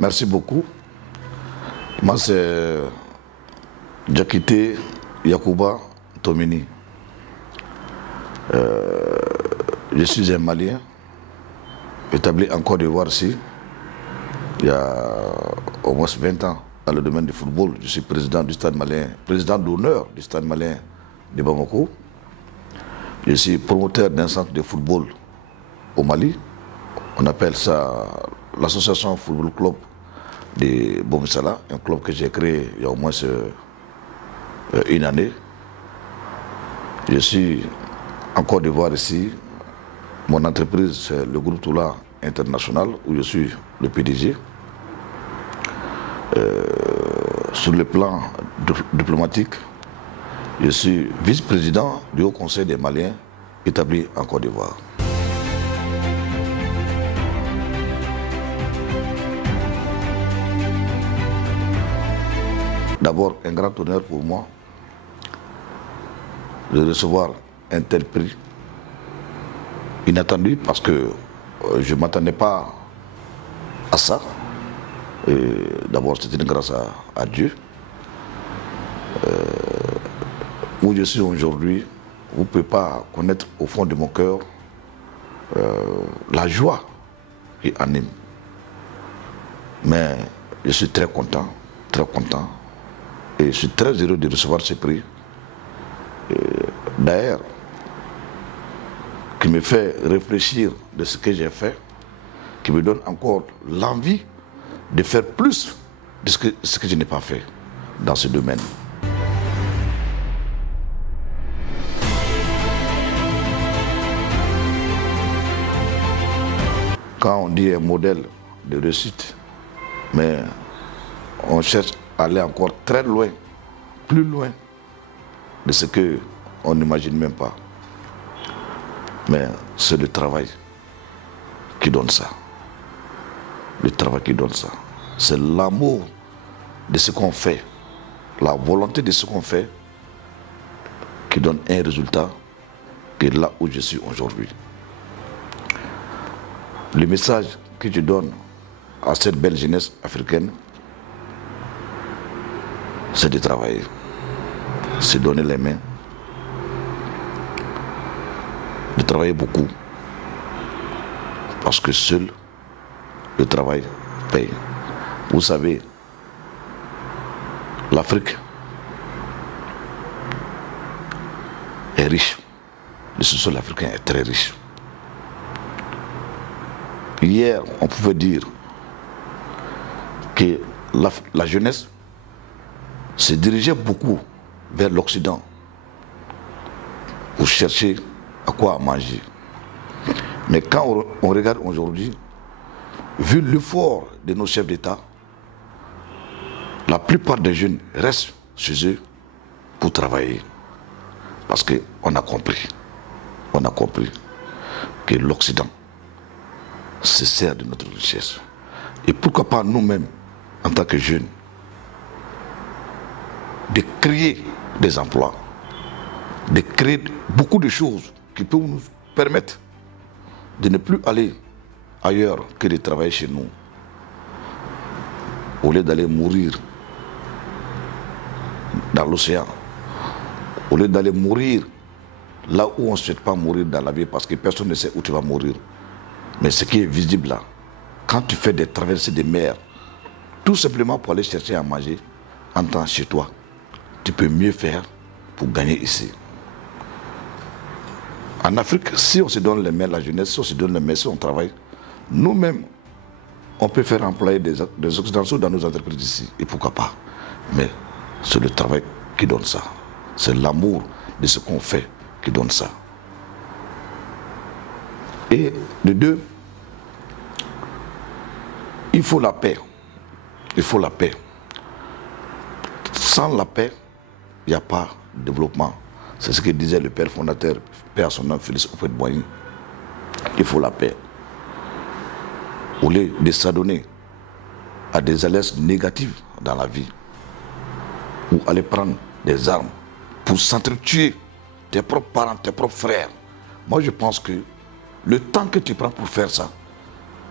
Merci beaucoup. Moi, c'est Diakité Yacouba Tomini. Je suis un Malien, établi en Côte d'Ivoire ici, il y a au moins 20 ans dans le domaine du football. Je suis président du Stade malien, président d'honneur du Stade malien de Bamako. Je suis promoteur d'un centre de football au Mali. On appelle ça l'association Football Club de Bomissala, un club que j'ai créé il y a au moins une année. Je suis en Côte d'Ivoire ici. Mon entreprise, c'est le groupe Toula International, où je suis le PDG. Sur le plan diplomatique, je suis vice-président du Haut Conseil des Maliens établi en Côte d'Ivoire. D'abord, un grand honneur pour moi de recevoir un tel prix inattendu parce que je ne m'attendais pas à ça. D'abord, c'est une grâce à Dieu. Où je suis aujourd'hui, vous ne pouvez pas connaître au fond de mon cœur la joie qui anime. Mais je suis très content, et je suis très heureux de recevoir ce prix. D'ailleurs, qui me fait réfléchir de ce que j'ai fait, qui me donne encore l'envie de faire plus de ce que je n'ai pas fait dans ce domaine. Quand on dit un modèle de réussite, mais on cherche à aller encore très loin, plus loin de ce qu'on n'imagine même pas. Mais c'est le travail qui donne ça. Le travail qui donne ça. C'est l'amour de ce qu'on fait, la volonté de ce qu'on fait qui donne un résultat qui est là où je suis aujourd'hui. Le message que je donne à cette belle jeunesse africaine, c'est de travailler, c'est donner les mains, de travailler beaucoup, parce que seul le travail paye. Vous savez, l'Afrique est riche, le sous-sol africain est très riche. Hier, on pouvait dire que la jeunesse se dirigeait beaucoup vers l'Occident pour chercher à quoi manger. Mais quand on regarde aujourd'hui, vu l'effort de nos chefs d'État, la plupart des jeunes restent chez eux pour travailler. Parce qu'on a compris que l'Occident se sert de notre richesse. Et pourquoi pas nous-mêmes, en tant que jeunes, de créer des emplois, de créer beaucoup de choses qui peuvent nous permettre de ne plus aller ailleurs que de travailler chez nous, au lieu d'aller mourir dans l'océan, au lieu d'aller mourir là où on ne souhaite pas mourir dans la vie parce que personne ne sait où tu vas mourir. Mais ce qui est visible là, quand tu fais des traversées de mer, tout simplement pour aller chercher à manger, en temps chez toi, tu peux mieux faire pour gagner ici. En Afrique, si on se donne les mains, la jeunesse, si on se donne les mains, si on travaille, nous-mêmes, on peut faire employer des Occidentaux dans nos entreprises ici. Et pourquoi pas? Mais c'est le travail qui donne ça. C'est l'amour de ce qu'on fait qui donne ça. Et de deux, il faut la paix. Il faut la paix. Sans la paix, il n'y a pas de développement. C'est ce que disait le père fondateur, père son nom, Félix Houphouët-Boigny. Il faut la paix. Au lieu de s'adonner à des alliances négatives dans la vie, ou aller prendre des armes pour s'entretuer tes propres parents, tes propres frères. Moi, je pense que le temps que tu prends pour faire ça,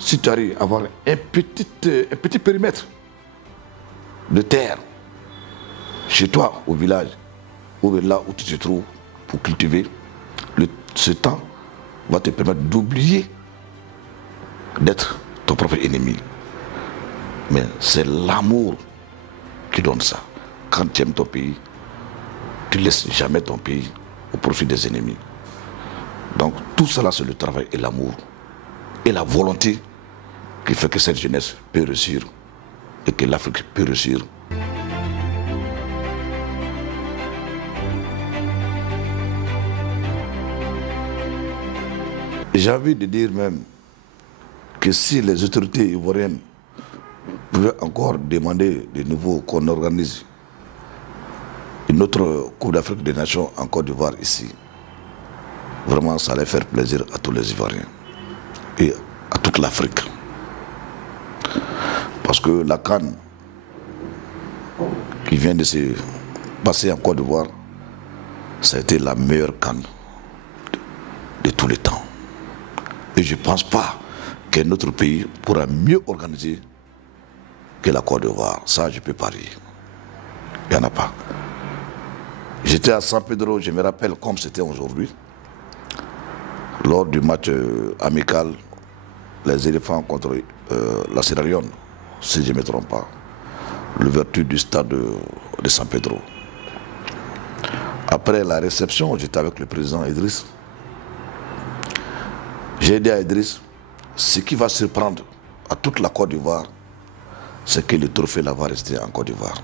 si tu arrives à avoir un petit périmètre de terre chez toi, au village, ou là où tu te trouves, pour cultiver, ce temps va te permettre d'oublier d'être ton propre ennemi. Mais c'est l'amour qui donne ça. Quand tu aimes ton pays, tu ne laisses jamais ton pays au profit des ennemis. Donc tout cela, c'est le travail et l'amour et la volonté qui fait que cette jeunesse peut réussir et que l'Afrique peut réussir. J'ai envie de dire même que si les autorités ivoiriennes pouvaient encore demander de nouveau qu'on organise une autre Coupe d'Afrique des Nations en Côte d'Ivoire ici, vraiment ça allait faire plaisir à tous les Ivoiriens et à toute l'Afrique. Parce que la CAN qui vient de se passer en Côte d'Ivoire, ça a été la meilleure CAN de tous les temps. Et je ne pense pas qu'un autre pays pourra mieux organiser que la Côte d'Ivoire. Ça, je peux parier. Il n'y en a pas. J'étais à San Pedro, je me rappelle comme c'était aujourd'hui, lors du match amical, les éléphants contre la Sierra Leone, si je ne me trompe pas, l'ouverture du stade de San Pedro. Après la réception, j'étais avec le président Idriss. J'ai dit à Idriss, ce qui va surprendre à toute la Côte d'Ivoire, c'est que le trophée là va rester en Côte d'Ivoire.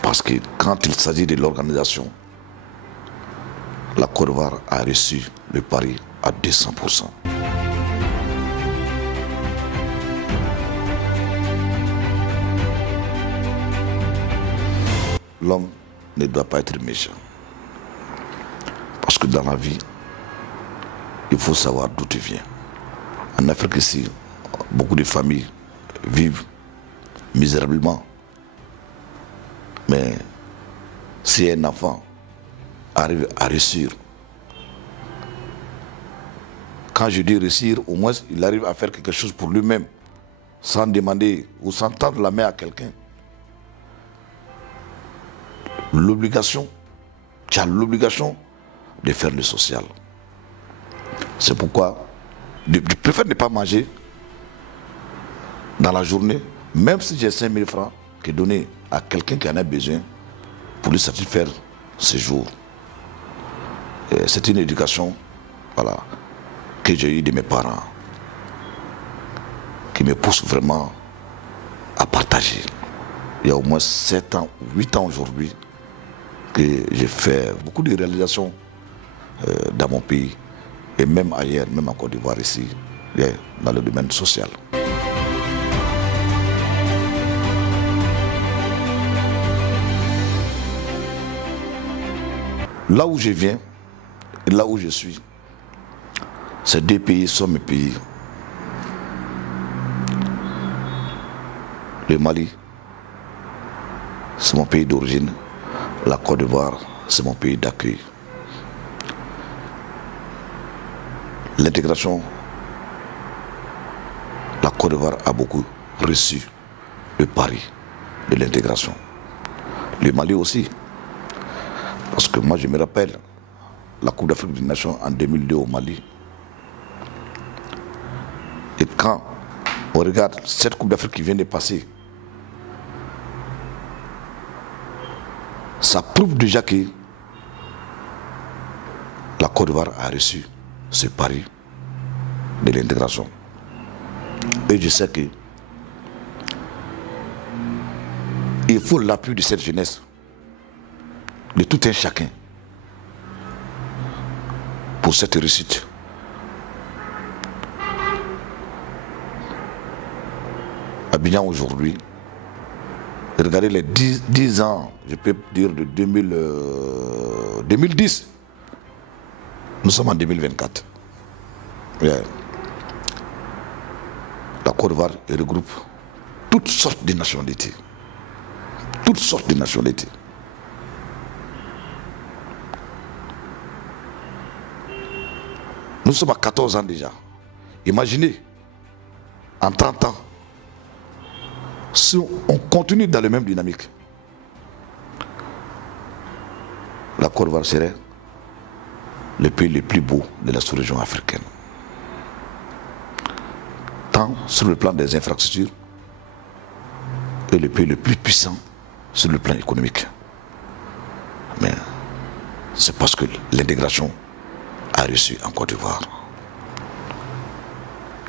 Parce que quand il s'agit de l'organisation, la Côte d'Ivoire a reçu le pari à 200%. L'homme ne doit pas être méchant. Parce que dans la vie, il faut savoir d'où tu viens. En Afrique ici, beaucoup de familles vivent misérablement. Mais si un enfant arrive à réussir, quand je dis réussir, au moins il arrive à faire quelque chose pour lui-même, sans demander ou sans tendre la main à quelqu'un. L'obligation, tu as l'obligation de faire le social. C'est pourquoi je préfère ne pas manger dans la journée, même si j'ai 5 000 francs, que donner à quelqu'un qui en a besoin pour lui satisfaire ses jours. C'est une éducation, voilà, que j'ai eue de mes parents, qui me pousse vraiment à partager. Il y a au moins 7 ans, 8 ans aujourd'hui, que j'ai fait beaucoup de réalisations dans mon pays, et même ailleurs, même en Côte d'Ivoire ici, dans le domaine social. Là où je viens et là où je suis, ces deux pays sont mes pays. Le Mali, c'est mon pays d'origine. La Côte d'Ivoire, c'est mon pays d'accueil. L'intégration, la Côte d'Ivoire a beaucoup reçu le pari de l'intégration. Le Mali aussi. Parce que moi je me rappelle la Coupe d'Afrique des Nations en 2002 au Mali. Et quand on regarde cette Coupe d'Afrique qui vient de passer, ça prouve déjà que la Côte d'Ivoire a reçu ce pari de l'intégration. Et je sais que il faut l'appui de cette jeunesse, de tout un chacun, pour cette réussite. Abidjan aujourd'hui, regardez les 10 ans, je peux dire de 2010, nous sommes en 2024. Yeah. La Côte d'Ivoire regroupe toutes sortes de nationalités. Toutes sortes de nationalités. Nous sommes à 14 ans déjà. Imaginez en 30 ans, si on continue dans la même dynamique, la Côte d'Ivoire serait le pays le plus beau de la sous-région africaine. Tant sur le plan des infrastructures et le pays le plus puissant sur le plan économique. Mais c'est parce que l'intégration a réussi en Côte d'Ivoire.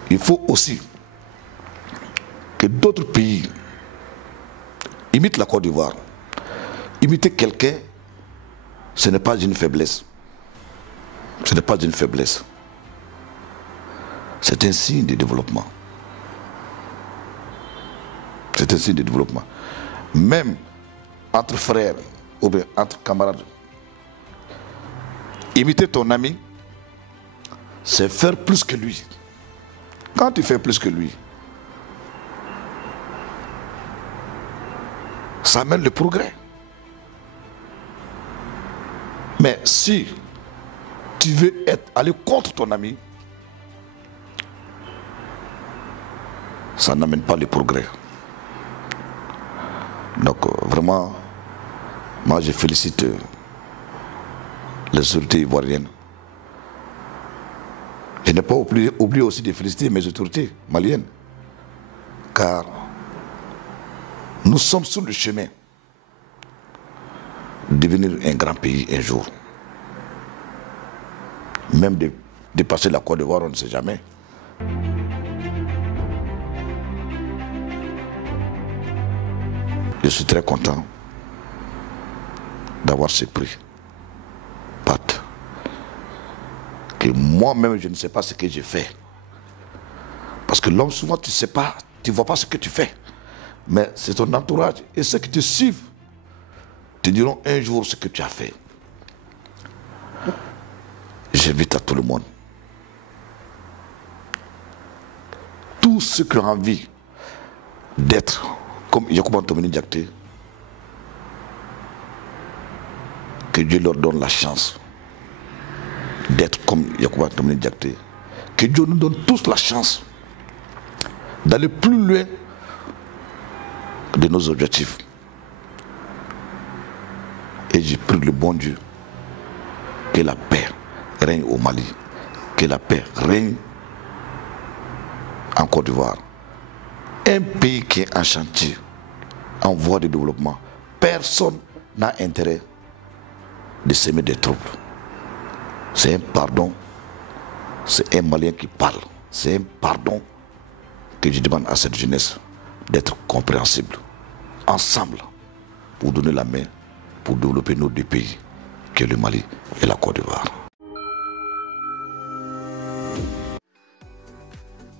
Il faut aussi que d'autres pays imitent la Côte d'Ivoire. Imiter quelqu'un, ce n'est pas une faiblesse. Ce n'est pas une faiblesse. C'est un signe de développement. C'est un signe de développement. Même entre frères ou bien entre camarades, imiter ton ami, c'est faire plus que lui. Quand tu fais plus que lui, ça amène le progrès. Mais si tu veux aller contre ton ami, ça n'amène pas le progrès. Donc vraiment, moi je félicite les autorités ivoiriennes. Je n'ai pas oublié aussi de féliciter mes autorités maliennes, car nous sommes sur le chemin de devenir un grand pays un jour. Même de dépasser la Côte d'Ivoire, on ne sait jamais. Je suis très content d'avoir ce prix. Pat. Que moi-même, je ne sais pas ce que j'ai fait. Parce que l'homme, souvent, tu ne sais pas, tu ne vois pas ce que tu fais. Mais c'est ton entourage et ceux qui te suivent te diront un jour ce que tu as fait. J'invite à tout le monde. Tous ceux qui ont envie d'être comme Yacouba Antomini Diakité, que Dieu leur donne la chance d'être comme Yacouba Antomini Diakité. Que Dieu nous donne tous la chance d'aller plus loin de nos objectifs. Et j'ai prie le bon Dieu que la paix règne au Mali, que la paix règne en Côte d'Ivoire. Un pays qui est en chantier, en voie de développement, personne n'a intérêt de s'aimer des troubles. C'est un pardon, c'est un Malien qui parle, c'est un pardon que je demande à cette jeunesse d'être compréhensible, ensemble, pour donner la main, pour développer nos deux pays, qui est le Mali et la Côte d'Ivoire.